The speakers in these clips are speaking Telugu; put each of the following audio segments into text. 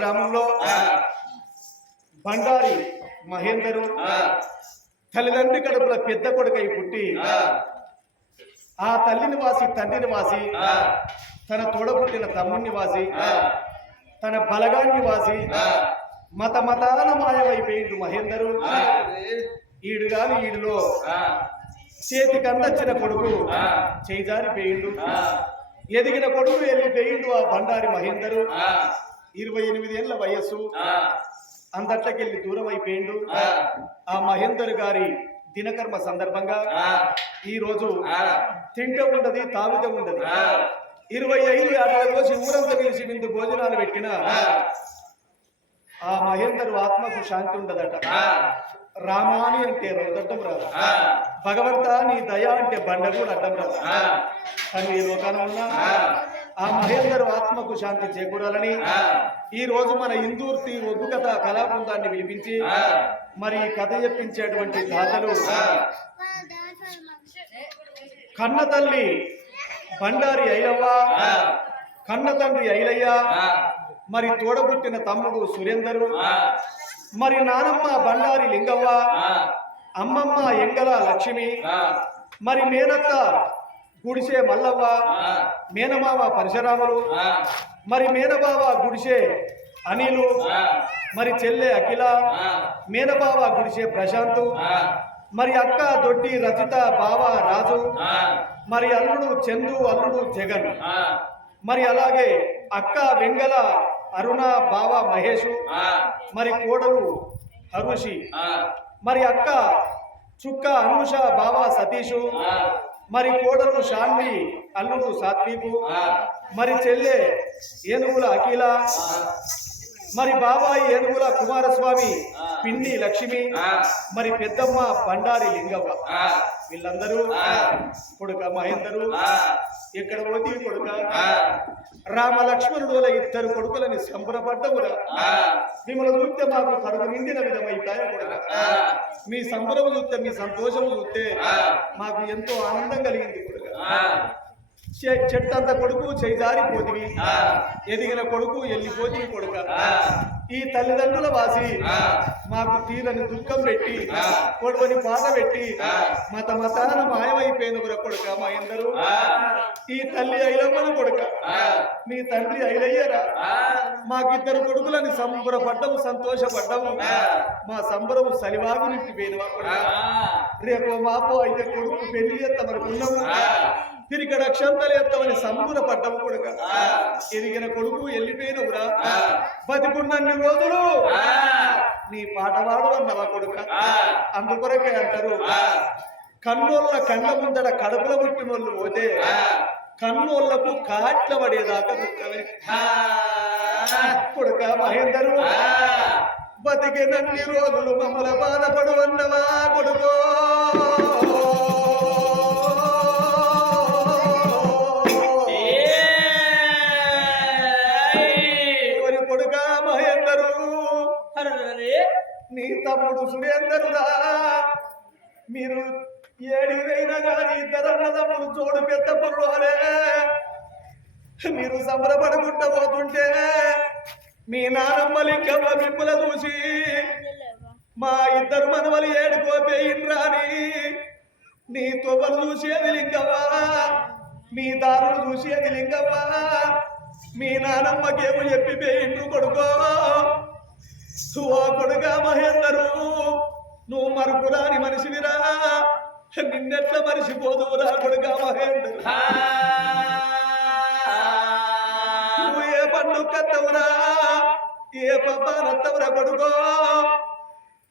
గ్రామంలో బండారి మహేందరు తల్లిదండ్రి కడుపుల పెద్ద కొడుకై పుట్టి ఆ. తల్లిని వాసి తండ్రిని వాసి తన తోడబుట్టిన తమ్ముణ్ణి వాసి తన బలగాన్ని వాసి మత మతాల మాయమైపోయిండు మహేందరు. ఈడు గాని ఈడులో చేతికి అందచ్చిన కొడుకు చేజారిపోయిండు. ఎదిగిన కొడుకు వెళ్ళిపోయిండు ఆ బండారి మహేందరు. ఇరవై ఎనిమిది ఏళ్ళ వయస్సు. అందట్లకెళ్ళి దూరం అయిపోయిండు ఆ. మహేందర్ గారి దినకర్మ సందర్భంగా ఈ రోజు తింటే ఉండదు తాగుతే ఉండదు. ఇరవై ఐదు ఆటల కోసి ఊరంతా పిలిచి విందు భోజనాలు పెట్టిన ఆ. మహేందరు ఆత్మకు శాంతి ఉండదట. రామాని అంటే రొదడ్డం రాదు. భగవంత నీ దయ అంటే బండ కూడా అడ్డం రాదు. కానీ ఈ లోకాన ఉన్న ఆ మహేందరు ఆత్మకు శాంతి చేకూరాలని ఈ రోజు మన ఇందూర్తి ఒగ్గు కథ కళాబృందాన్ని పిలిపించి మరి కథ చెప్పించేటువంటి దాతలు కన్న తల్లి బండారి ఐలవ్వ కన్న తండ్రి ఐలయ్య మరి తోడబుట్టిన తమ్ముడు సురేందరు మరి నానమ్మ బండారి లింగవ్వ అమ్మమ్మ ఎంగల లక్ష్మి మరి మేనత్త గుడిసే మల్లవ్వ మేనమామ పరశురాములు మరి మేనబావ గుడిసే అనిలు మరి చెల్లె అఖిల మేనబావ గుడిసే ప్రశాంత్ మరి అక్క దొడ్డి రచిత బావ రాజు మరి అల్లుడు చందు అల్లుడు జగన్. మరి అలాగే అక్క వెంగల అరుణ బావ మహేషు మరి కోడలు హరుషి మరి అక్క చుక్క అనూష బావ సతీషు మరి కోడలు శాన్వి అల్లుడు సాత్వికు మరి చెల్లె ఏనుగుల అఖిల మరి బాబాయి ఏనుగుల కుమారస్వామి పిన్ని లక్ష్మి మరి పెద్దమ్మ బండారి లింగవ్వ. వీళ్ళందరూ కొడుక మహేందరు ఎక్కడ పోతే కొడుక? రామ లక్ష్మణుడుల ఇద్దరు కొడుకులని సంబరపడ్డమురా మిమ్మల్ని చూస్తే మాకు కడుపు నిండిన విధమైతాయ కొడుక. మీ సంబరము చూస్తే మీ సంతోషము చూస్తే మాకు ఎంతో ఆనందం కలిగింది కొడుక. చె- చెట్టంత కొడుకు చేజారిపోతివి. ఎదిగిన కొడుకు వెళ్ళిపోతివి కొడుక. ఈ తల్లిదండ్రుల వాసి మాకు తీరని దుఃఖం పెట్టి కొడుకుని పాట పెట్టి మత మతాన మాయమైపోయిన కొడుక మా ఎందరు. ఈ తల్లి ఐలమ్మను కొడుక. మీ తండ్రి ఐలయ్యరా. మాకిద్దరు కొడుకులని సంబరపడ్డము సంతోషపడ్డము. మా సంబరము సలివాగు నింపిపోయినవా కొడుక? రేపు మాపో అయితే కొడుకు పెళ్ళి చేస్తామనుకున్నాము. తిరిగడ క్షంతలు ఎత్తమని సంబుర పడ్డము కొడుక. ఎదిగిన కొడుకు వెళ్ళిపోయినవురా. బతికున్నన్ని రోజులు నీ పాట వాడు అన్నవా కొడుక అందుకొరకే అంటారు కన్నోళ్ళ కళ్ళ ముందర కడుపుల పుట్టినోళ్ళు పోతే కన్నోళ్ళకు కాట్ల పడేదాకా దుఃఖమే. కొడుక మహేందరు బతికినన్ని రోజులు మమ్మల బాధపడు అన్నవా కొడుకో? తమ్ముడు సురేందరురా మీరు ఏడి కానీ కానీ తమ్ముడు చోడు పెద్ద పుర్రోలే మీరు సంబరపడుకుంటూ పోతుంటే మీ నానమ్మ లింగమ్మ మిమ్మల చూసి మా ఇద్దరు మనవలు ఏడుకోపోయిండ్రాని నీ తొవ్వలు చూసేది లింగవ్వా మీ దారులు చూసేది లింగవ్వా మీ నానమ్మకేమో చెప్పిపోయిండ్రు కొడుకో. కొడుక మహేందరు నువ్వు మరుపురాని మనిషివిరా. నిన్నెట్ల మరిచిపోదువురా కొడుక మహేందరు. నువ్వు ఏ పండు కత్తవురా ఏ పబ్బానత్తవురా కొడుకో.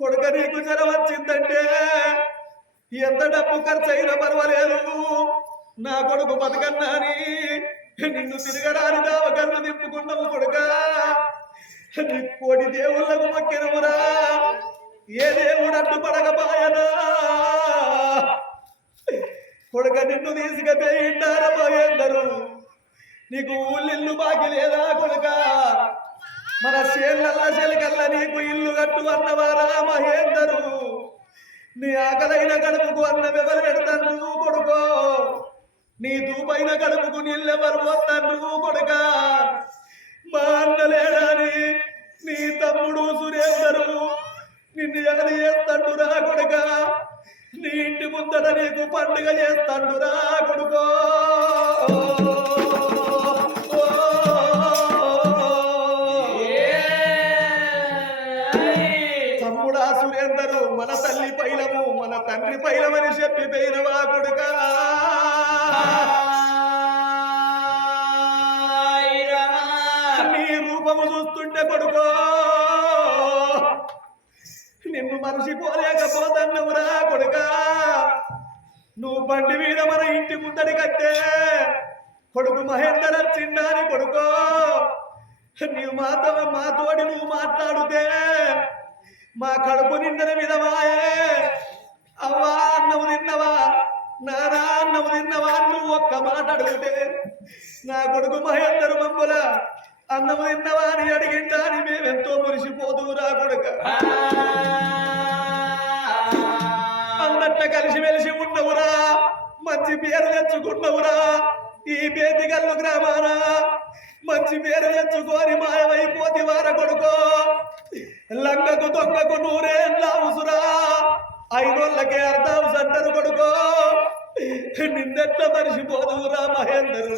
కొడుక నీకు జ్వరం వచ్చిందంటే ఎంత డబ్బు ఖర్చు అయినా పర్వాలేదు. నా కొడుకు బతకన్నాని నిన్ను తిరగరాని దావకన్ను తిప్పుకున్నావు దేవుడు అడ్డు కొడుక నిన్ను తీసుకుపోయిండారా పోయిందరు నీకు ఊళ్ళిల్లు బాకి లేదా కొడుక? మన చేళ్ళల్లా చెలికల్లా నీకు ఇల్లు కట్టు అన్నవారా మహేందరు? నీ ఆకలైన గడుపుకు అన్నం ఎవరు పెడతాను కొడుకో? నీ దూపైన గడుపుకు నీళ్ళెవరు వస్తాను నువ్వు కొడుక? మా అన్న లేడని నీ తమ్ముడు సురేందరు నిన్ను ఎగలి రా కొడుక నీ ఇంటి ముందట నీకు పండుగ చేస్తాడు రా కొడుకో. నిన్ను కొడుక. నువ్వు బండి మీద మన ఇంటి ముందడి కట్టే కొడుకు మహేందర్ వచ్చిండాని కొడుకో. నీవు మాతో మాతోడి నువ్వు మాట్లాడితే మా కడుపు నిండిన విధవాయే. అవ్వా అన్నవు తిన్నవా? నానా అన్నవు తిన్నవా? నువ్వు ఒక్క మాట అడిగితే నా కొడుకు మహేందర్ మమ్ముల అన్నము తిన్నవా అని అడిగిందా అని మేమెంతో మురిసిపోదురా కొడుక. కలిసిమెలిసి కలిసి ఉన్నవురా. మంచి పేరు తెచ్చుకున్నవురా. ఈ బేతిగల్లు గ్రామాన మంచి పేరు తెచ్చుకొని మాయమైపోతి వార కొడుకో. లంగకు దొంగకు నూరేళ్ళ ఉసురా ఐదోళ్ళకే అర్థం సంటరు కొడుకో. నిన్నెట్ల మరిసిపోదురా మహేందరు.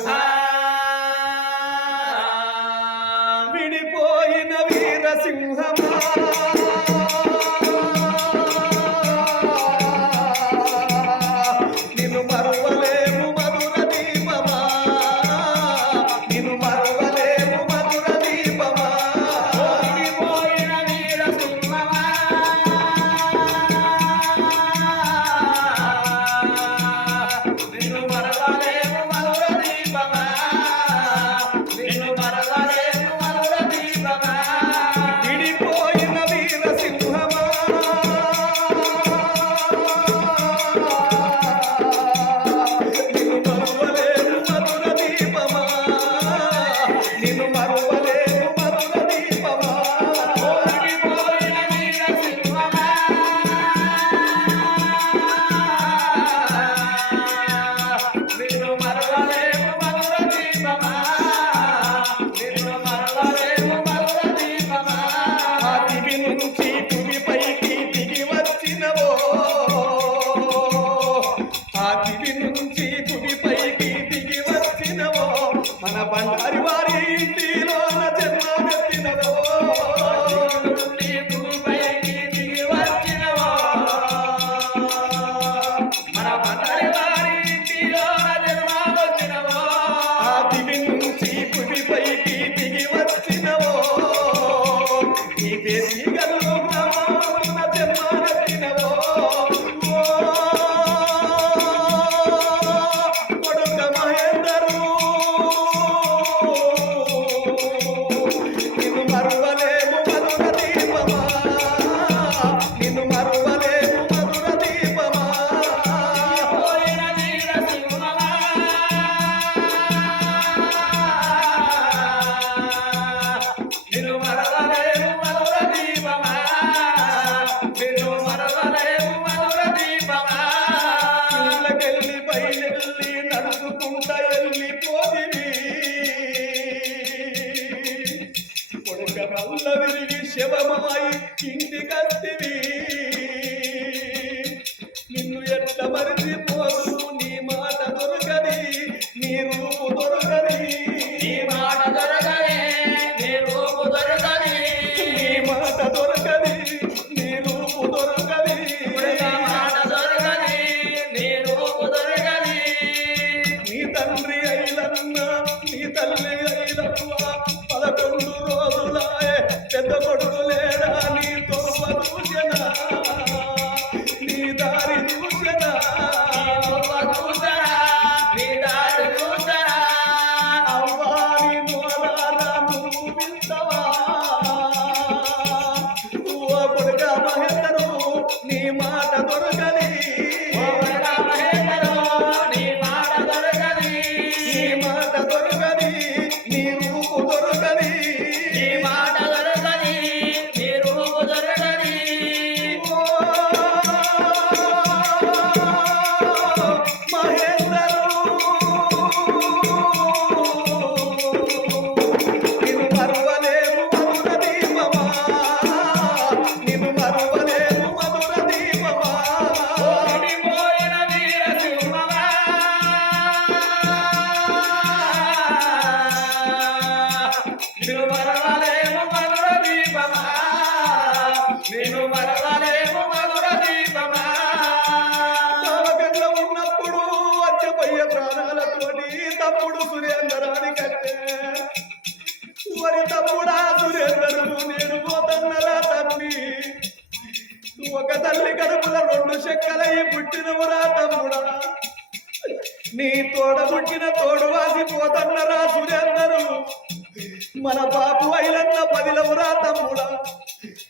మన బాబు ఐలన్న పదిలవురా తమ్ముడా.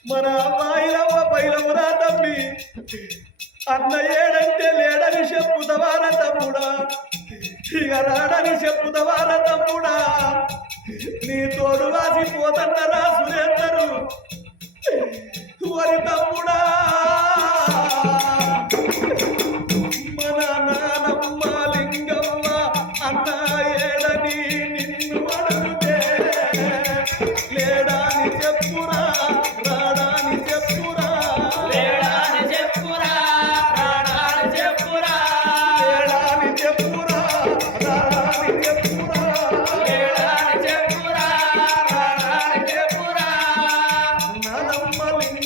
మన అమ్మాయిలవ్వ పైలవురా తమ్మి. అన్న ఏడంటే లేడని చెప్పుదవార తమ్ముడా. ఇక రాడని చెప్పుదవార తమ్ముడా. నీ తోడు వాసి పోతన్నరా సురేందరు. వరి తమ్ముడా.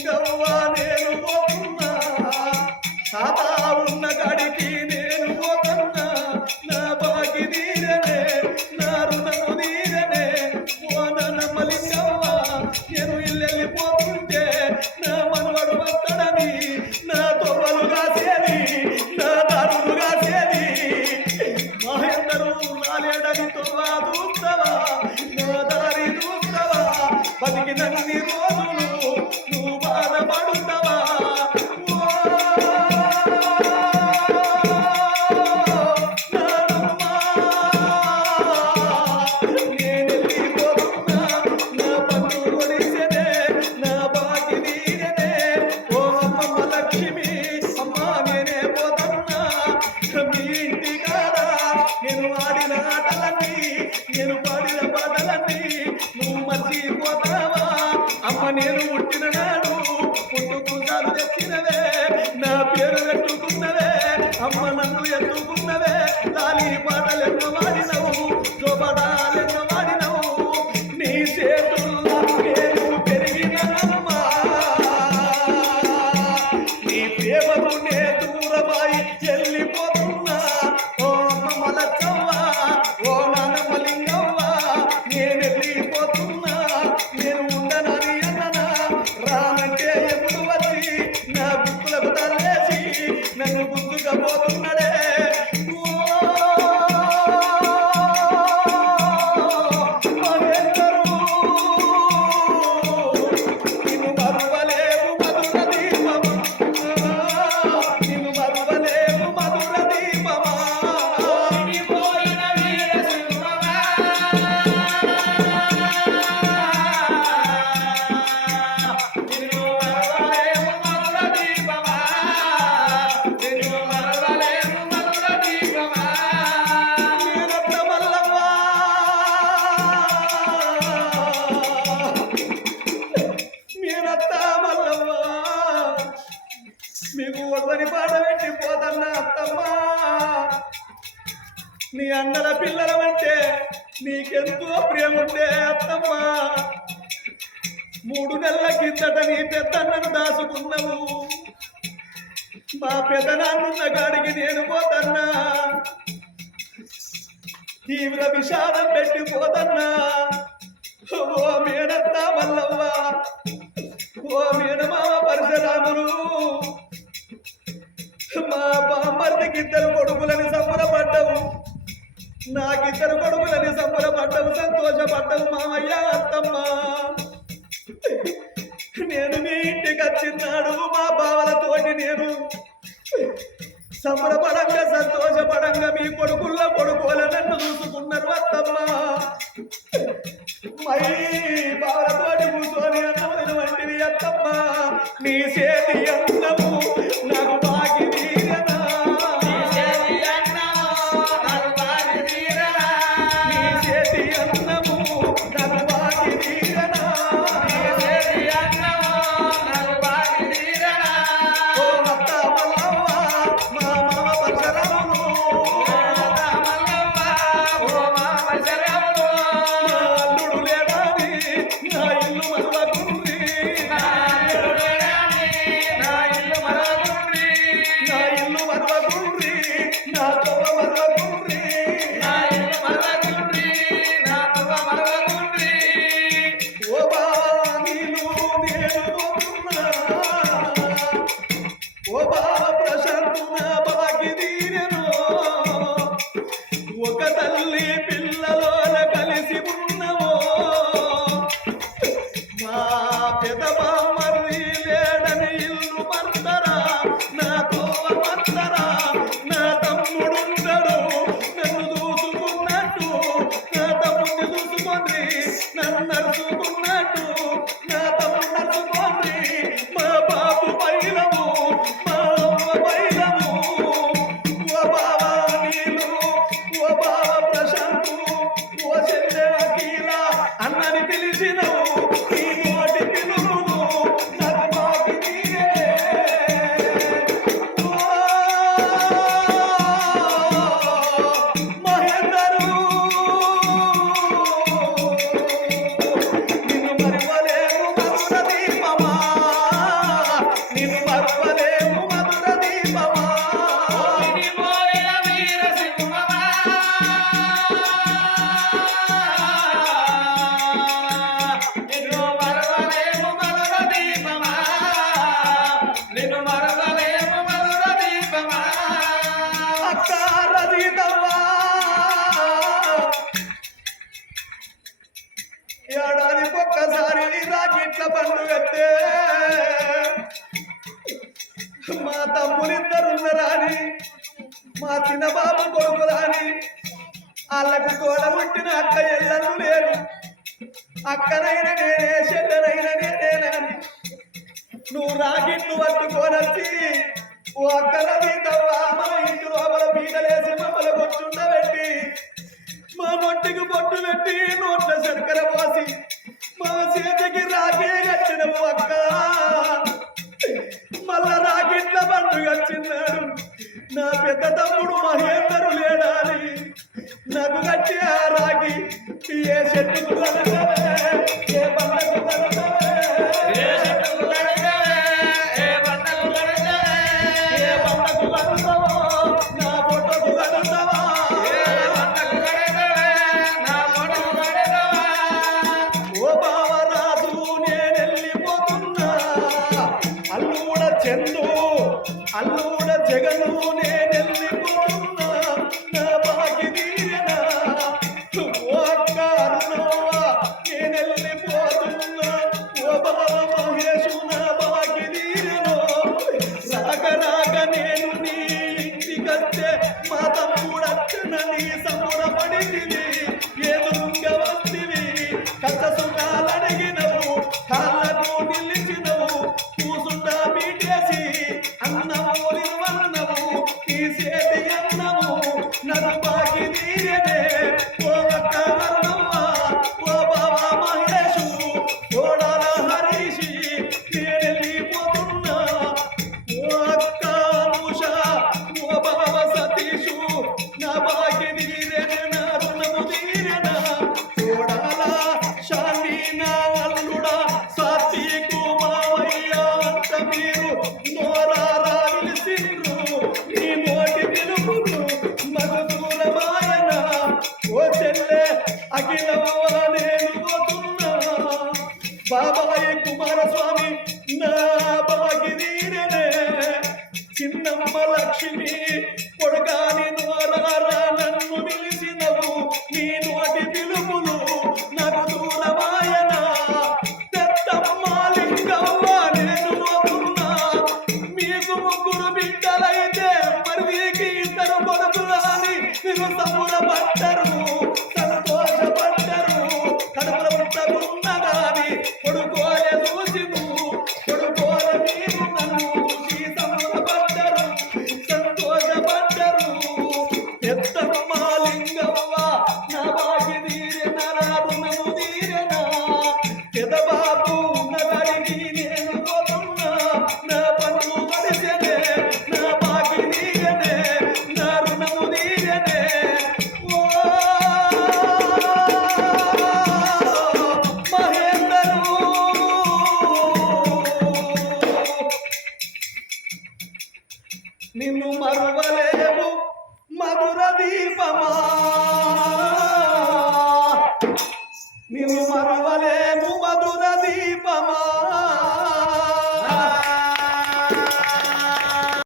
go up. ప్రేమ నుండే దూరమై చెల్లిపో పెద్దన్నను దాచుకున్నావు మా పెద్దనాన్నున్న కాడికి నేను పోతన్నా. తీవ్ర విషాదం పెట్టి పోతన్నా. ఓ మేనత్త మల్లవ్వ ఓ మేనమామ పరశురాములు. మా బామ్మర్తికి ఇద్దరు కొడుకులని సంబరపడ్డావు. నాకిద్దరు కొడుకులని సంబరపడ్డావు సంతోషపడ్డవు మామయ్య అత్తమ్మ. నేను సంబరపడంగా సంతోషపడంగా మీ కొడుకుల్లో కొడుకోల నన్ను చూసుకున్నారు అత్తమ్మ. మై బావలతోటి కూర్చొని అత్తమ్మ. నీ చేతి కట్టి నోట్ల శర్కర వాసి మా చేతికి రాకే కట్టినవు అక్క. మళ్ళా రాకెట్ల పండుగ చిన్నాడు నా పెద్ద తమ్ముడు మహేంద్ర అల్లుడ జగనునే de mim. me.